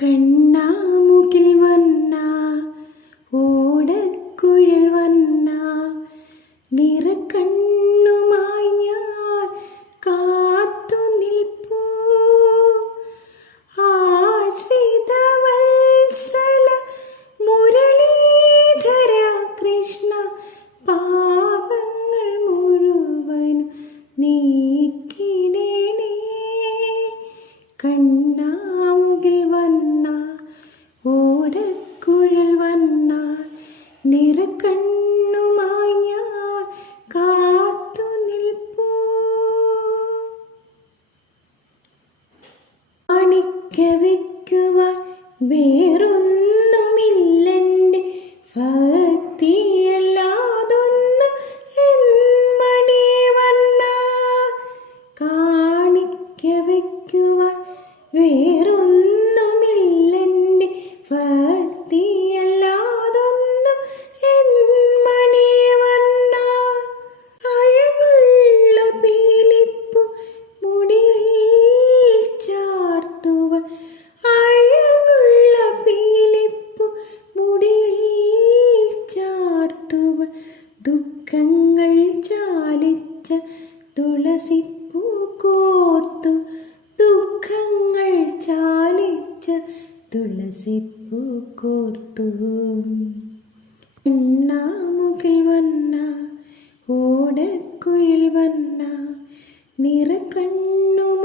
കണ്ണാമുകിൽ വന്ന ഓടക്കുഴൽ വന്ന നിറക്കണ്ണുമായി ഞാൻ കാത്തു നിൽപ്പൂ. ആശ്രിത മുരളീധര കൃഷ്ണ പാപങ്ങൾ മുഴുവൻ നീക്കിടേണേ. കണ്ണാമുകിൽ വന്ന നിറക്കണ്ണുമായി ഞാൻ കാത്തു നിൽപ്പൂ വേറൊന്നുമില്ലെന്റെ ഭക്തിയല്ലാതൊന്നും തുളസിപ്പൂ കോർത്തു ദുഃഖങ്ങൾ ചാലിച്ച തുളസിപ്പൂ കോർത്തു എണ്ണാമുകിൽ വന്ന ഓടക്കുഴിൽ വന്ന നിറക്കണ്ണുമായി